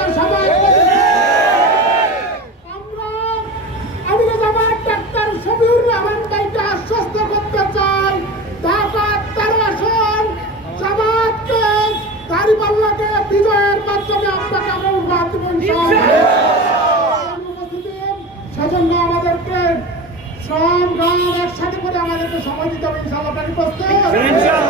একটা সভা আমরা আমিরে জামাত ডাক্তার শফিউর রহমান ভাইকে আশ্বস্ত করতে চাই, ঢাকা 13 আসন জামাতকে দাঁড়িপাল্লাকে বিজয়ের মাধ্যমে আপনাকে আমরা উপহার দেব সেজন্য আমাদেরকে শ্রম গান একসাথে করে আমাদেরকে সময় দিতে হবে ইনশাআল্লাহ।